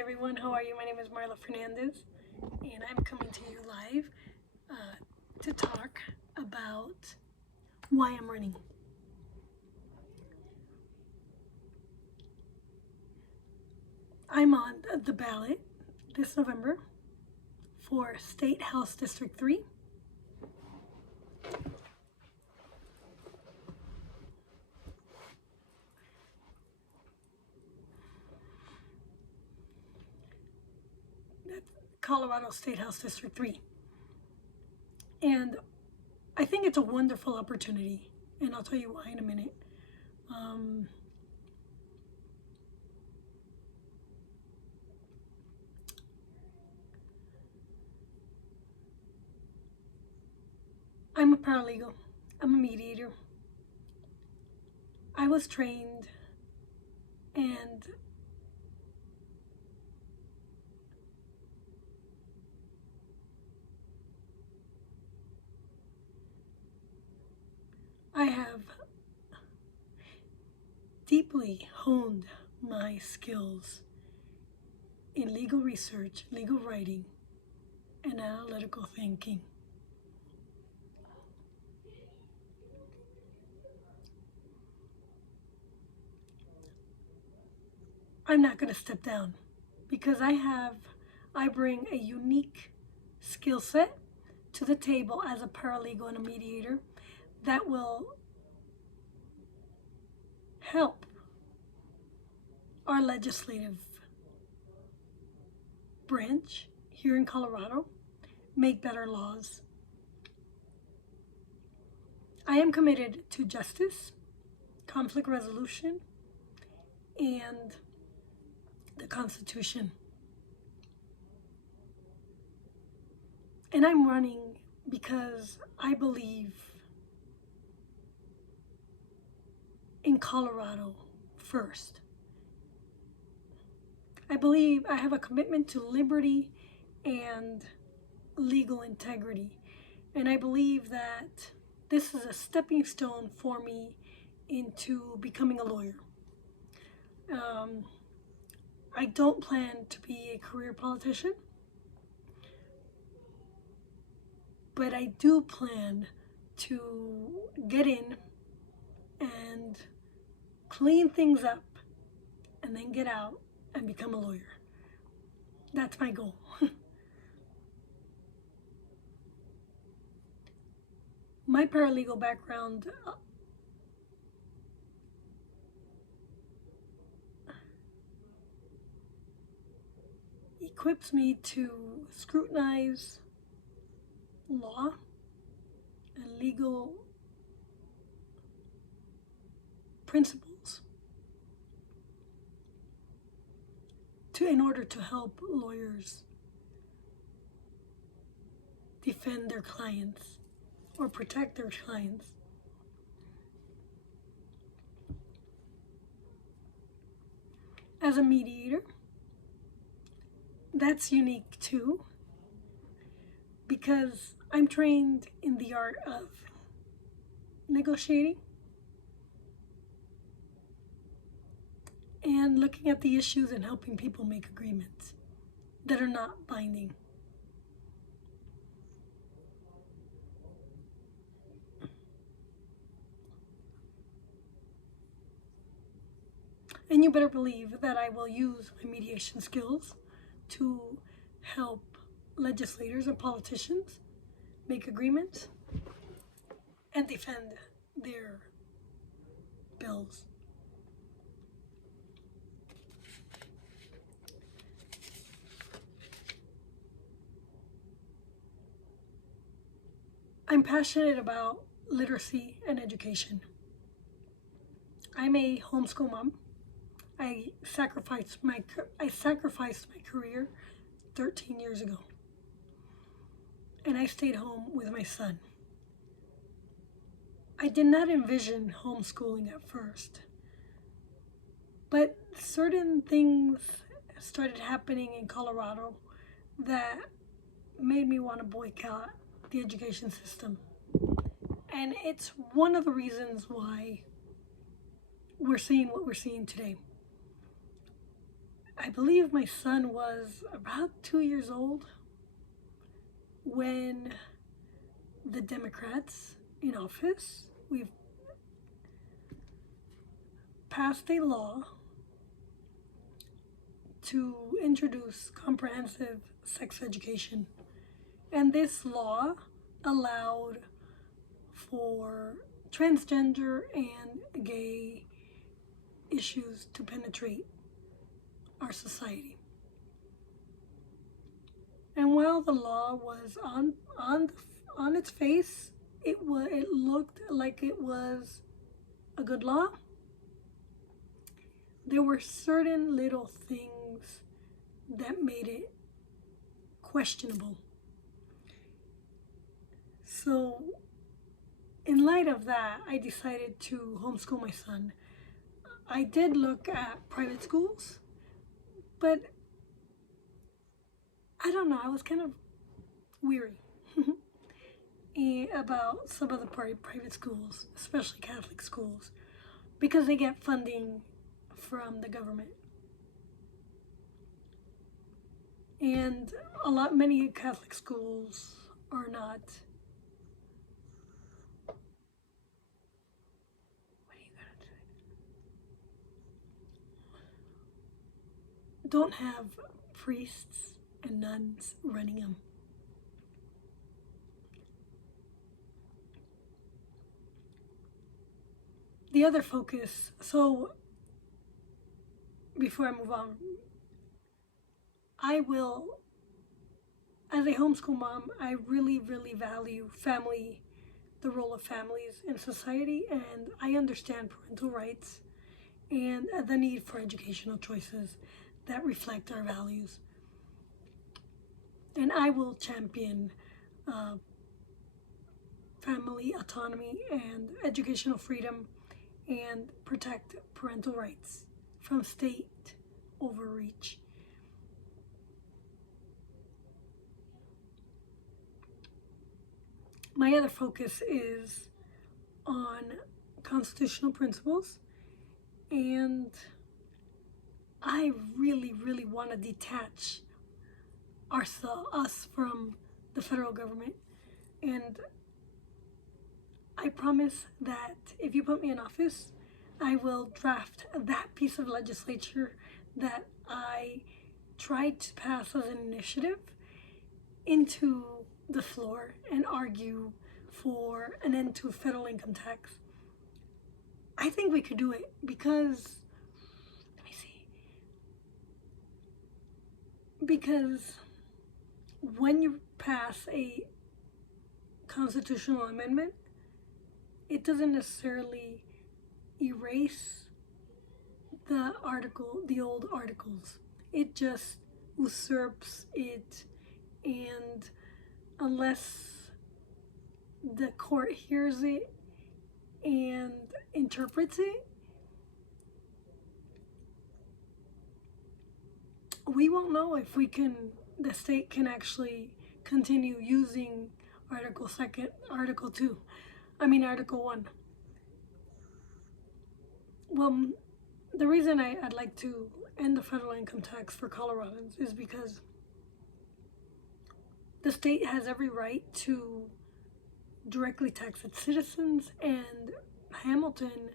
everyone, how are you? My name is Marla Fernandez, and I'm coming to you live to talk about why I'm running. I'm on the ballot this November for State House District 3. Colorado State House District 3. And I think it's a wonderful opportunity, and I'll tell you why in a minute. I'm a paralegal. I'm a mediator. I was trained and I have deeply honed my skills in legal research, legal writing, and analytical thinking. I'm not going to step down because I bring a unique skill set to the table as a paralegal and a mediator that will help our legislative branch here in Colorado make better laws. I am committed to justice, conflict resolution, and the Constitution. And I'm running because I believe in Colorado first. I believe I have a commitment to liberty and legal integrity. And I believe that this is a stepping stone for me into becoming a lawyer. I don't plan to be a career politician, but I do plan to get in and clean things up and then get out and become a lawyer. That's my goal. My paralegal background equips me to scrutinize law and legal principles in order to help lawyers defend their clients or protect their clients. As a mediator, that's unique too, because I'm trained in the art of negotiating and looking at the issues and helping people make agreements that are not binding. And you better believe that I will use my mediation skills to help legislators and politicians make agreements and defend their bills. I'm passionate about literacy and education. I'm a homeschool mom. I sacrificed my career 13 years ago, and I stayed home with my son. I did not envision homeschooling at first, but certain things started happening in Colorado that made me want to boycott the education system. And it's one of the reasons why we're seeing what we're seeing today. I believe my son was about 2 years old when the Democrats in office, we've passed a law to introduce comprehensive sex education. And this law allowed for transgender and gay issues to penetrate our society. And while the law was on its face, it looked like it was a good law, there were certain little things that made it questionable. So, in light of that, I decided to homeschool my son. I did look at private schools, but I don't know, I was kind of weary about some of the private schools, especially Catholic schools, because they get funding from the government. And many Catholic schools are not. What are you gonna do? Don't have priests and nuns running them. The other focus, so before I move on, I will, as a homeschool mom, I really, really value family, the role of families in society, and I understand parental rights and the need for educational choices that reflect our values. And I will champion family autonomy and educational freedom and protect parental rights from state overreach. My other focus is on constitutional principles, and I really, really want to detach us from the federal government. And I promise that if you put me in office, I will draft that piece of legislature that I tried to pass as an initiative into the floor and argue for an end to federal income tax. I think we could do it because, let me see, because when you pass a constitutional amendment, it doesn't necessarily erase the old articles. It just usurps it, and unless the court hears it and interprets it, we won't know if the state can actually continue using Article 1. Well, the reason I'd like to end the federal income tax for Coloradans is because the state has every right to directly tax its citizens, and Hamilton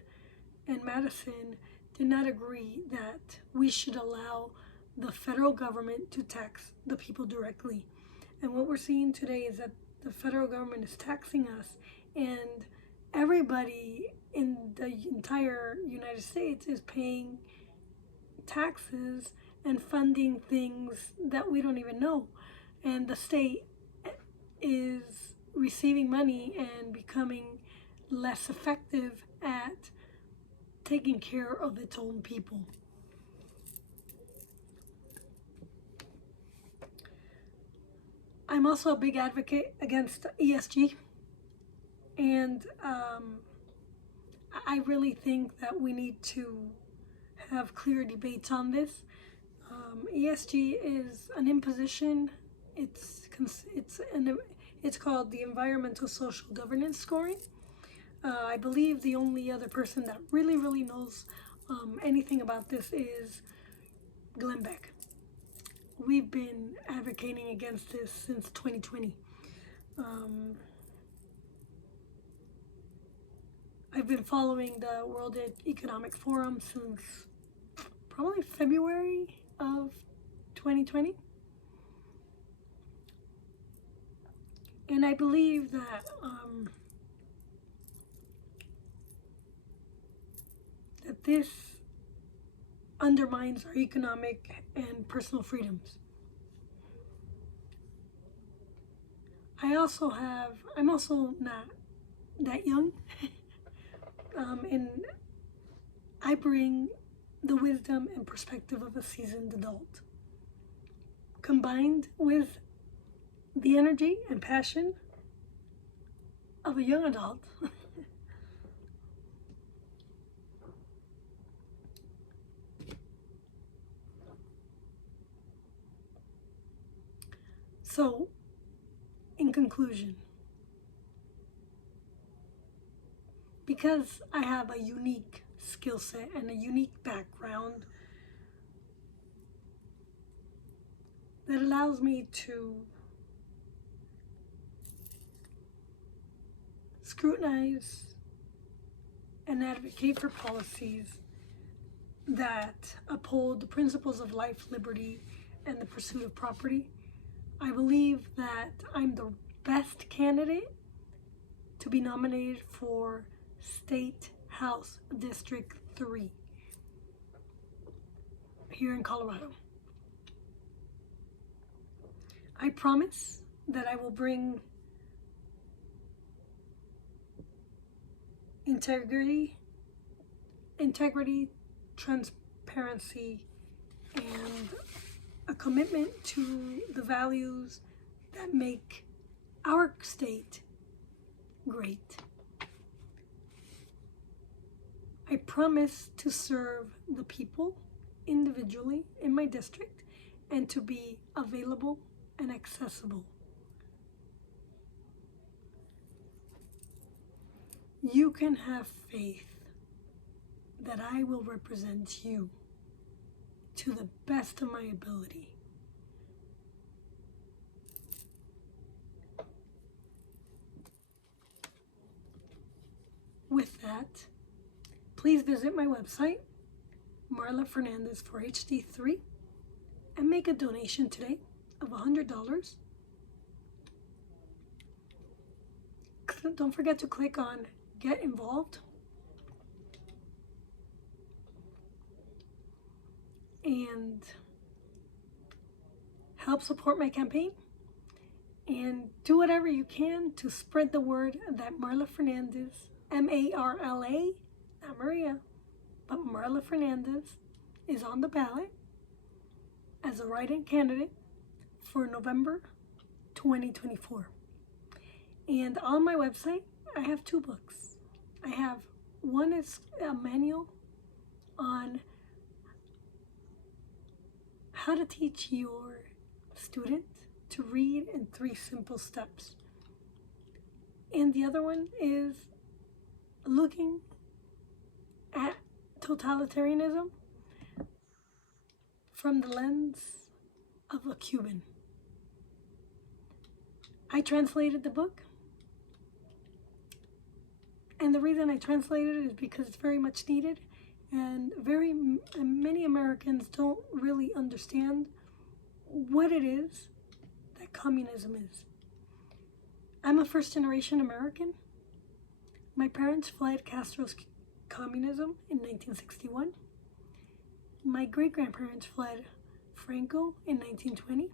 and Madison did not agree that we should allow the federal government to tax the people directly. And what we're seeing today is that the federal government is taxing us, and everybody in the entire United States is paying taxes and funding things that we don't even know. And the state is receiving money and becoming less effective at taking care of its own people. I'm also a big advocate against ESG, and I really think that we need to have clear debates on this. ESG is an imposition. It's called the Environmental Social Governance Scoring. I believe the only other person that really knows anything about this is Glenn Beck. We've been advocating against this since 2020. I've been following the World Economic Forum since probably February of 2020. And I believe that that this undermines our economic and personal freedoms. I'm also not that young, and I bring the wisdom and perspective of a seasoned adult, combined with the energy and passion of a young adult. So, in conclusion, because I have a unique skill set and a unique background that allows me to scrutinize and advocate for policies that uphold the principles of life, liberty, and the pursuit of property, I believe that I'm the best candidate to be nominated for State House District 3 here in Colorado. I promise that I will bring integrity, transparency, and a commitment to the values that make our state great. I promise to serve the people individually in my district and to be available and accessible. You can have faith that I will represent you to the best of my ability. With that, please visit my website, Marla Fernandez for HD3, and make a donation today of $100. Don't forget to click on Get Involved and help support my campaign, and do whatever you can to spread the word that Marla Fernandez, M-A-R-L-A, not Maria, but Marla Fernandez is on the ballot as a write-in candidate for November 2024. And on my website, I have 2 books. One is a manual on how to teach your student to read in 3 simple steps. And the other one is looking at totalitarianism from the lens of a Cuban. I translated the book, and the reason I translated it is because it's very much needed, and many Americans don't really understand what it is that communism is. I'm a first-generation American. My parents fled Castro's communism in 1961. My great-grandparents fled Franco in 1920.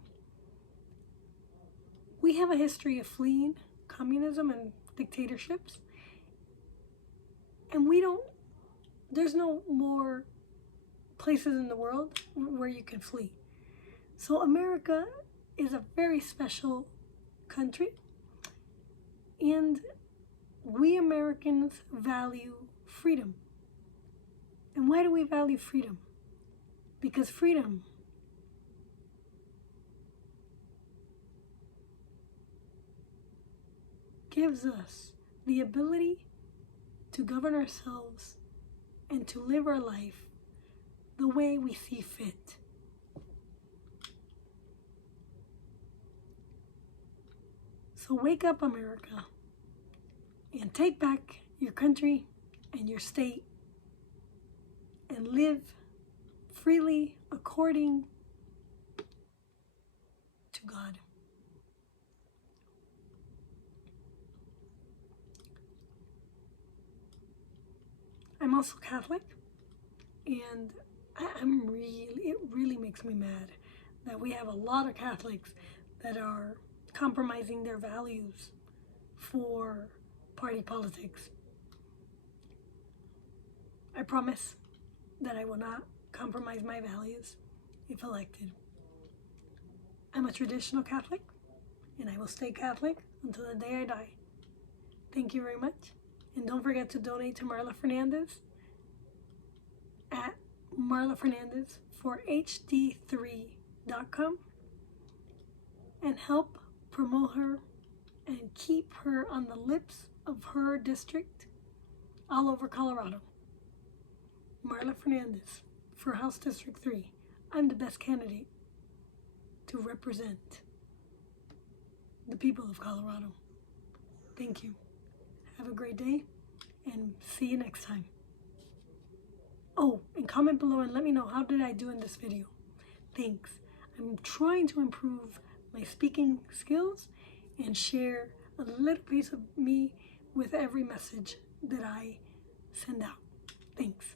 We have a history of fleeing communism and dictatorships, and there's no more places in the world where you can flee. So America is a very special country, and we Americans value freedom. And why do we value freedom? Because freedom gives us the ability to govern ourselves and to live our life the way we see fit. So wake up, America, and take back your country and your state and live freely according to God. I'm also Catholic, and it really makes me mad that we have a lot of Catholics that are compromising their values for party politics. I promise that I will not compromise my values if elected. I'm a traditional Catholic, and I will stay Catholic until the day I die. Thank you very much, and don't forget to donate to Marla Fernandez at Marla Fernandez for HD3.com and help promote her and keep her on the lips of her district all over Colorado. Marla Fernandez for House District 3. I'm the best candidate to represent the people of Colorado. Thank you. Have a great day, and see you next time. Oh, and comment below and let me know, how did I do in this video? Thanks. I'm trying to improve my speaking skills and share a little piece of me with every message that I send out. Thanks.